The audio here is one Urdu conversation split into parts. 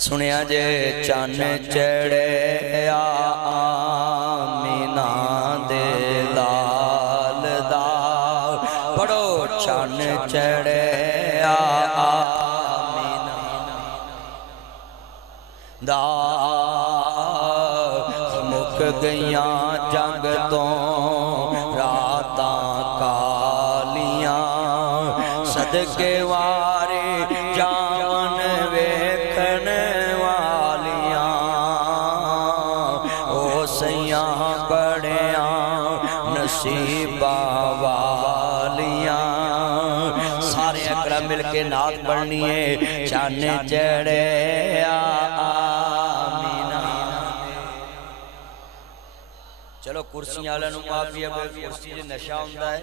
سنیا جے چن چڑھے آمینہ دے لال دا پڑھو چن چڑھے آمینہ دا مک گئیاں جنگ تو راتاں کالیاں صدقے وارے جان ویکھن والیاں او سیاں بڑیاں نصیبہ والیاں سارے اکرم مل کے نعت پڑھنی ہے چن چڑھے چلو کرسیاں والے نوں معافی ہے کرسی جو نشہ ہوندا ہے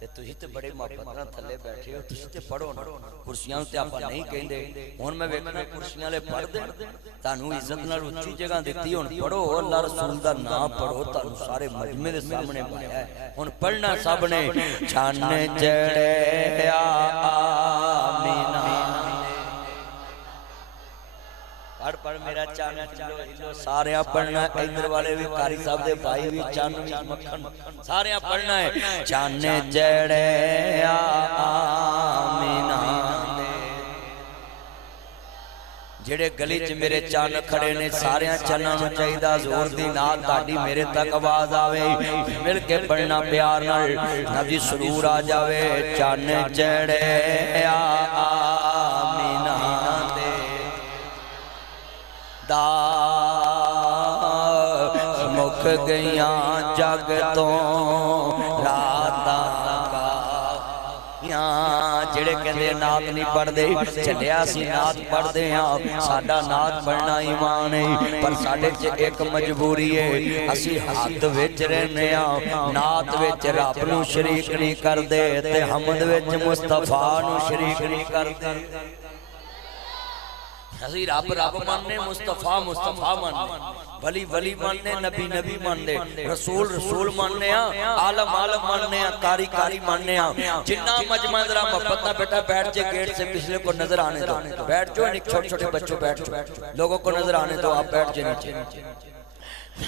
تے تسی تے بڑے محبت نال تھلے بیٹھے ہو تسی تے پڑھو نا کرسیاں تے آپا نہیں کہندے ہن میں ویکھنا کرسیاں والے پڑھ دے تانوں عزت نال اونچی جگہ دتی ہن پڑھو اللہ رسول دا نام پڑھو تانوں سارے مجمع دے سامنے پایا ہے ہن پڑھنا سب نے چن چڑھے آمینہ پڑھ میرا چن ہلو سارے پڑھنا ادھر والے بھی قاری صاحب دے بھائی بھی چن مکھن سارے پڑھنا ہے چن چڑھے آمینہ جڑے گلی چ میرے چن کھڑے نے سارے چناں نوں چاہیدا زور دی نعت تہاڈی میرے تک آواز آوے مل کے پڑھنا پیار نال نبی سرور آ جاوے چن چڑھے آمینہ دا مک گئیاں جگ تو راتاں کالیاں جڑے کہندے نعت نہیں پڑھ دے چلیا سی نعت پڑھ دے ہاں ساڈا نعت پڑھنا ایمان ہے پر ساڈے چ ایک مجبوری ہے اسی ہاتھ وچ رہنے ہاں نعت وچ رب نوں شریک نہیں کردے تے حمد وچ مصطفیٰ نوں شریک نہیں کردے اسی رب رب ماننے مصطفیٰ مصطفیٰ ماننے ولی ولی ماننے نبی نبی ماننے رسول رسول ماننے عالم عالم ماننے کاری کاری ماننے جنہ مجمع ذرا محبت نہ بیٹا بیٹھ جے گیٹ سے پچھلے کو نظر آنے دو بیٹھ جو چھوٹے چھوٹے بچوں بیٹھ جو لوگوں کو نظر آنے دو آپ بیٹھ جے نیچے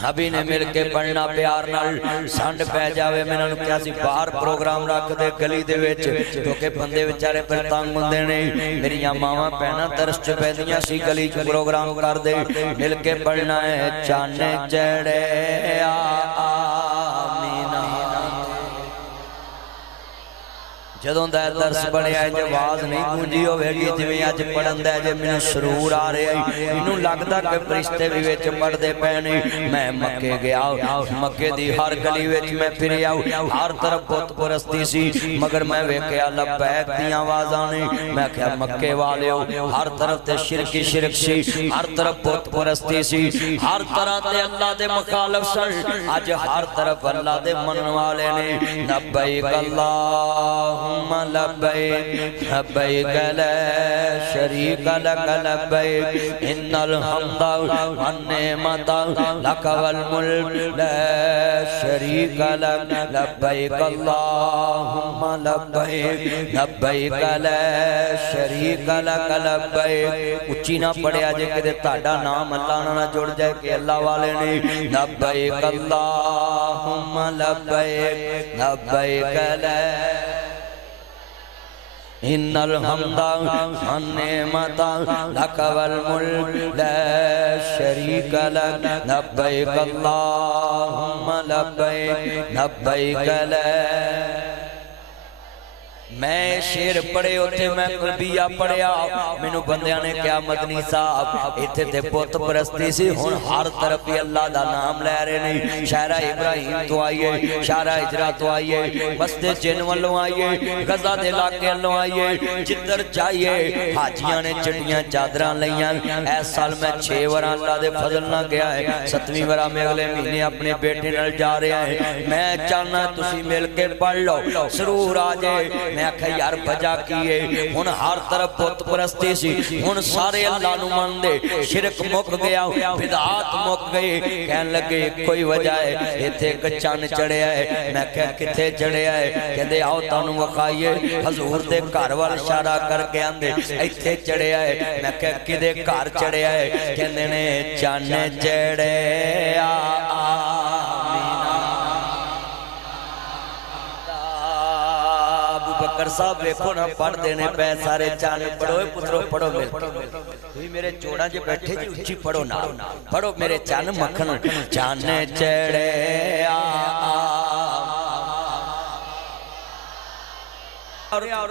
ابھی نے مل کے پڑھنا پیار نال سانڈ پہ جاوے میں نے کیا سی باہر پروگرام رکھ دے گلی دے وچ کیونکہ بندے بیچارے پھر تنگ ہوندے نے میری ماواں پہنا ترس چ پیندیاں سی گلی چ پروگرام کر دے مل کے پڑھنا ہے چن چڑھے آمینہ جدوں دا درس پڑھیا ہے آواز نہیں گونجی ہوے گی جویں اج پڑھندا ہے جے مینوں سرور آ رہا ہے مینوں لگدا کہ فرشتے بھی وچ پڑھدے پے نے میں مکے گیا مکے دی ہر گلی وچ میں پھریا ہر طرف بت پرستی سی مگر میں ویکھیا لبیک دی آوازاں نے میں کہیا مکے والیو ہر طرف تے شرک شرک سی ہر طرف بت پرستی سی ہر طرح تے اللہ دے مخالف سن اج ہر طرف اللہ دے منن والے نے لبیک اللہ لبیک لبیک لا شریک لک لبیک ان الحمد والنعمت لک والملک لا شریک لک لبیک اللہم لبیک لبیک لا شریک لک لبیک اچھی نہ پڑھیا جے کہ تہاڈا نام اللہ نہ جڑ جائے کہ اللہ والے نے لبیک اللہم لبیک لبیک لا ان الحمد والنعمت لک والملک لا شریک لک لبیک اللہم لبیک لبیک لا میں شیر پڑھے ہوتے میں قلبیہ پڑھیا مینوں بندیاں نے کیا مدنی صاحب ایتھے تے بت پرستی سی ہن ہر طرف ہی اللہ دا نام لے رہے نے شہرہ ابراہیم تو آئیے شہرہ ہجرہ تو آئیے مسجد جن والوں آئیے غزہ دے علاقے والوں آئیے جدھر جائیے حاجیاں نے چٹیاں چادراں لیاں اس سال میں 6 وراں اللہ دے فضل نہ گیا ہے 7ویں وراں میں اگلے مہینے اپنے بیٹے نال جا رہا ہے میں چاہنا تسی مل کے پڑھ لو سرور آ جائے میں میں کہ یار وجہ کیے ہن ہر طرف بت پرستی سی ہن سارے اللہ نو من دے شرک مک گیا بدعات مک گئے کہن لگے کوئی وجہ ہے ایتھے ایک چن چڑھیا ہے میں کہ کتھے چڑھیا ہے کہندے آؤ تانوں وکھائیے حضور دے گھر وال اشارہ کر کے آندے ایتھے چڑھیا ہے میں کہ کدے گھر چڑھیا ہے کہندے نے چن چڑھیا بکر صاحب دیکھو نہ پڑھ دینے پہ سارے چان پڑھو پترو پڑھو کوئی میرے جوڑا جے بیٹھے جی اچھی پڑھو نہ پڑھو میرے چان مکھن چان چڑھے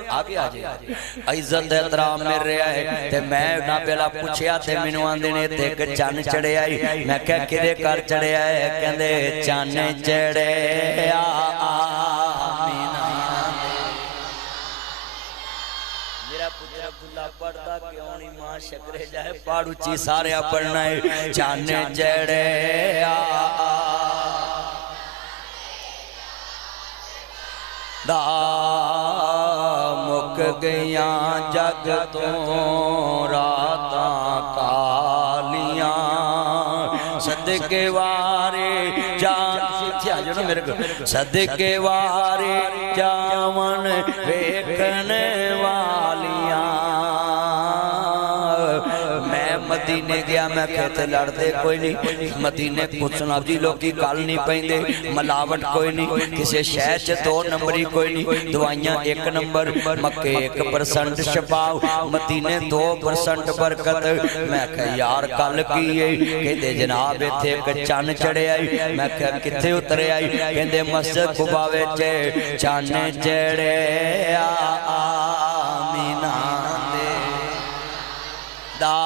آگے آجے عزت احترام میرے رہا ہے تے میں نہ پہلا پوچھیا تے مینوں آندے نے تے ایک چان چڑھے آئی میں کہہ کدے کر چڑھے آئے کہندے چان چڑھے پڑھتا کیوں نہیں ماں شکرے جائے پاڑو چی سارے پڑھنا ہے چانے جڑے دا مک گیاں جگ تو راتاں کالیاں صدقے وارے صدقے وارے جاون ویکھنے والیاں میں مدینے گیا میں کہتے لڑتے کوئی نہیں مدینے پوچھنا جی لوگی گل نہیں پیندے ملاوٹ کوئی نہیں کسی شہر چ 2 نمبری کوئی نہیں دوائیاں 1 نمبر مکے 1% شفاؤ مدینے 2% برکت میں کہا یار کل کیے کہتے جناب ایتھے ایک چان چڑھے آئی میں کہا کتھے اترے آئی کہتے مسجد قباء وچ چانے چڑھے آمینہ دے دا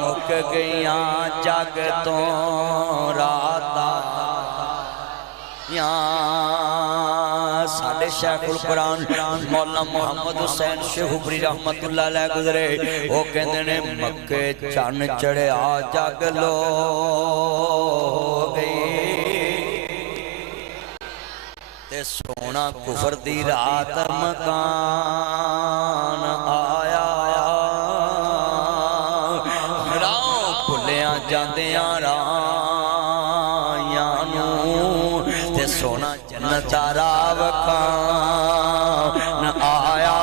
مک گیاں جگ تو راتا یہاں ساڑھے شیخ القرآن مولا محمد حسین شہبری رحمت اللہ علیہ گزرے وہ کہندے نے مکے چان چڑھے آ جگ لو گئی تے سونا کفر دی رات مکان آیا جاندیاں رائیاں نو تے سونا جنت راو کان آیا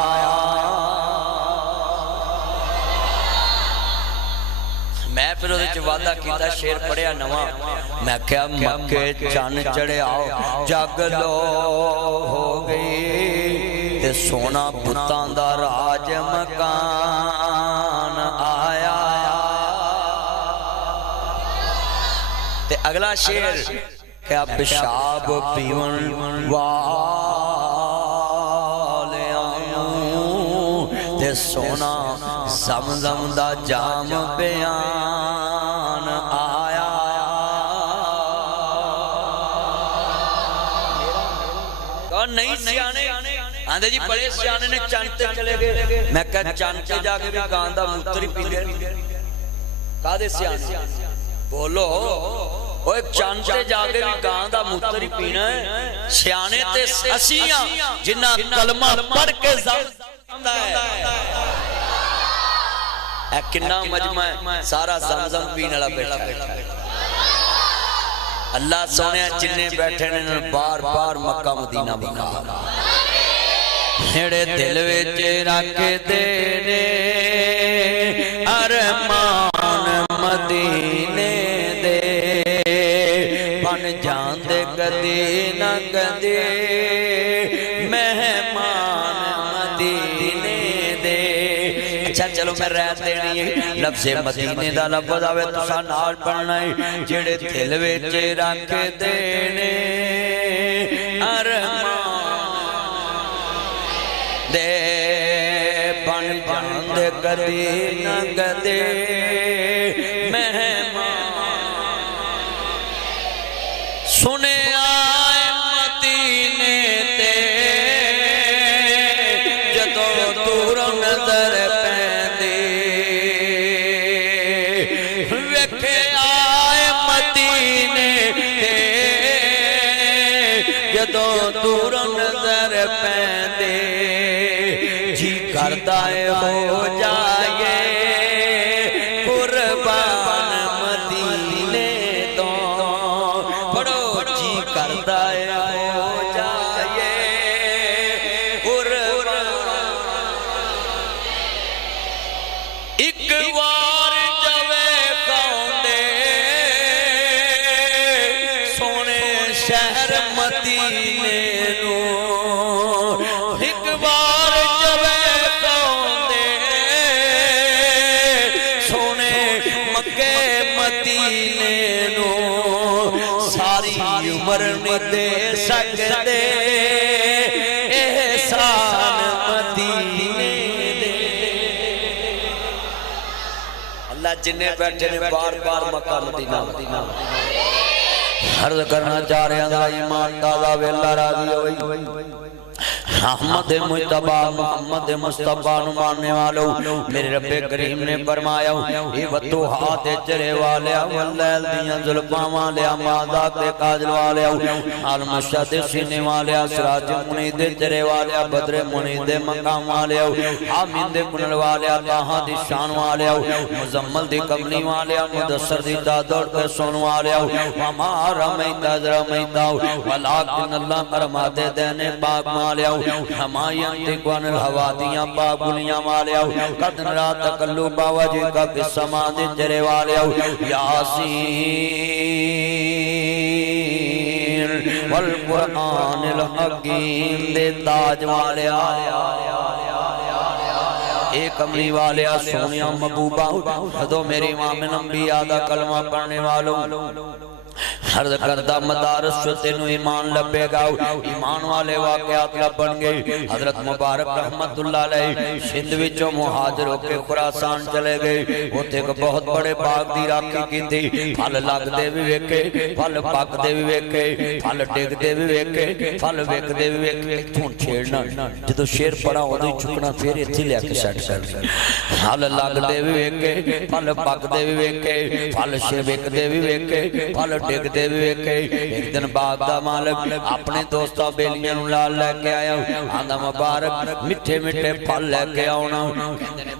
میں پھر وہ وعدہ کیتا شیر پڑھیا نواں میں کہا مکے چان چڑھے آؤ جگ لو ہو گئی تے سونا بتاں دا راج مکان آیا تے اگلا شیر کہ پیشاب پیون والیاں تے سونا زمزم دا جام بیان آیا کون نہیں سیانے آندھے جی بڑے سیانے نے چانتے چلے گئے میں کہا چانتے جا کے بھی گاندہ موتری پی گئے کہا دے سیانے بولو وہ ایک چانتے جاگے بھی گاندہ موتری پینا ہے سیانے تے اسیاں جنہ کلمہ پڑھ کے زمزم ہے اے کنہ مجمع ہے سارا زمزم پینے لگا بیٹھا ہے اللہ سونے جنہیں بیٹھے نے بار بار مکہ مدینہ بکا ہیڑے دل وچ رکھ دینے ارمان مدینے جان دے کدی نہ کدی مہمان مدینے دے اچھا چلو میں رہ دینی ہے لفظ مدینے دا لفظ آوے تسا نال پڑھنا ہے جڑے دل وچ رکھ دینے ارمان دے بن جان دے کدی نہ کدی سنے آئے مدینے تے جدوں دور نظر پیندی ویکھے آئے مدینے تے جدوں دور نظر پیندی کرتا ہے ہو جائے قربان مدینے تو پڑھو جی کرتا ہے ہو جائے قربان ایک وار جوے کھاندے سونے شہر مدینے نو ایک وار جوے کھاندے سونے مکے مدینے نو ساری عمر نہیں دے سکدے احسان مدینے اللہ جنہیں بیٹھے نے بار بار مکہ مدینہ عرض کرنا چاہ رہے ہیں ایمان تازہ وے اللہ راضی ہوئی احمد مجتبہ محمد مصطفیٰ نمانے والو میرے رب کریم نے فرمایا یہ وطوحات چرے والے واللیل دیاں ظلفاں والے مادات قاجل والے المشد سینے والے سراج منید چرے والے بدر منید مقام والے حامد کنل والے طاہا دی شان والے مزمل دی قبلی والے مدثر دی دادور پہ سون والے وما رمیت از رمیت ولیکن اللہ فرمات دینے پاک والے ہمائیں تکوان الحوادیاں پاکلیاں والے قدن را تقلبا وجہ کا قسمہ دے جرے والے یاسین والقرآن الحکیم دے تاج والے ایک امری والے سونیا محبوبہ حدو میری امام انبیاء دا کلمہ پڑھنے والوں عرض کردہ مدارس سے تینوں ایمان لبے گا ایمان والے واقعات لب بن گئے حضرت مبارک رحمت اللہ علیہ سندھ وچوں مہاجر ہو کے خراسان چلے گئے وہ تے ایک بہت بڑے باغ دی راکھی کی تھی پھل لگ دے بھی ویکھے پھل پک دے بھی ویکھے پھل ڈگ دے بھی ویکھے پھل ویک دے بھی ویکھے تھون چھیڑنا جدو شیر پڑا ہو دو چکنا پھر اتھی لے کے سیٹ کر دے پھل لگ دے بھی ویکھے پھل پک دے بھی ویکھے پھل ویک دے بھی ویکھے پھل ڈگ دے بھی ویکھے ایک دن باغ دا مالک اپنے دوستہ بیلیاں لال لے کے آیا آندہ مبارک مٹھے مٹھے پھل لے کے آونا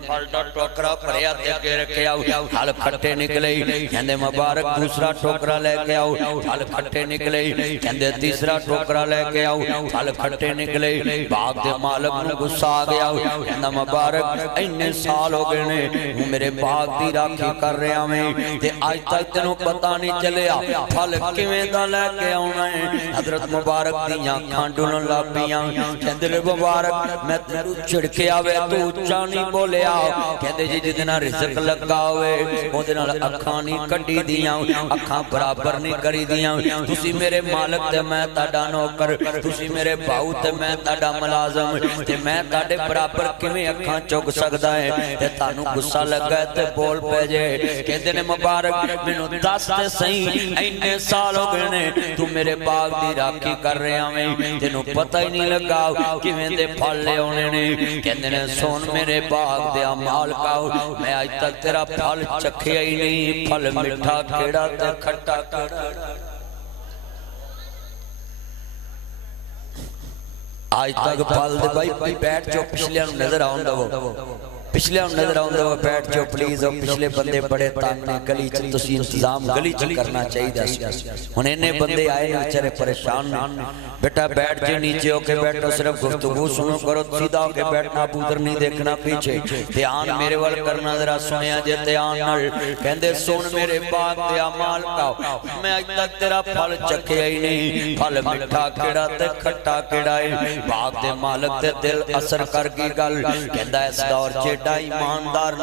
پھل دا ٹوکرا پریا دے کے رکھے آؤ پھل کھٹے نکلے کہندے مبارک دوسرا ٹوکرا لے کے آؤ پھل کھٹے نکلے کہندے تیسرا ٹوکرا لے کے آؤ پھل کھٹے نکلے باغ دے مالک نے غصہ آ گیا کہندہ مبارک اینے سال ہو گئے نے میرے باغ دی راکھی کر رہے ہمیں تے آج تک تنوں پتہ نہیں چلے پھل کیویں دا لے کے آنا ہے حضرت مبارک دیاں کھانڈون لابیاں کہندے مبارک میں تیرو چھڑکے آوے تو اچھا نہیں بولے آؤ کہندے جی جتنا رزق لگا ہوئے وہ دینا اکھاں نہیں کٹی دیاں اکھاں برابر نہیں کری دیاں تسی میرے مالک تے میں تاڑا نوکر تسی میرے باؤ تے میں تاڑا ملازم تے میں تاڑے برابر کیویں اکھاں چک سکدا ہے تے تانوں غصہ لگا ہے تے بول پہ جے کہندے نے مبارک مینوں دس تے صحیح اینے سال ہو گئے نے تو میرے باغ دی راکھی کر رہے ہمیں تینوں پتہ ہی نہیں لگا کیویں دے پھل لے ہونے نے کہندے نے سون میرے باغ دے مال کاؤ میں آج تک تیرا پھل چکھیا ہی نہیں پھل مٹھا کیڑا تے کھٹا کیڑا آج تک پھل دے بھائی بیٹھ جو پچھلے نظر آؤں دو پچھلے ہم نظر آؤں دو بیٹھ جو پلیز اور پچھلے بندے بڑے تاننے گلی چل تسی انتظام گلی چل کرنا چاہی دا انہیں نے بندے آئے نا چرے پریشان بیٹا بیٹھ جو نیچے ہو کے بیٹھو صرف گفتگو سنو کرو سیدھا ہو کے بیٹھنا پودر نہیں دیکھنا پیچھے دھیان میرے وال کرنا ذرا سنیا جے دھیان نل کہندے سن میرے باغ دے مال کا میں آج تک تیرا پھل چکھے ہی نہیں پھل مٹھا کیڑا تے کھٹا کیڑا ہے باغ دے مالک تے دل اثر کر گی گل کہندا اس دور چے ایماندار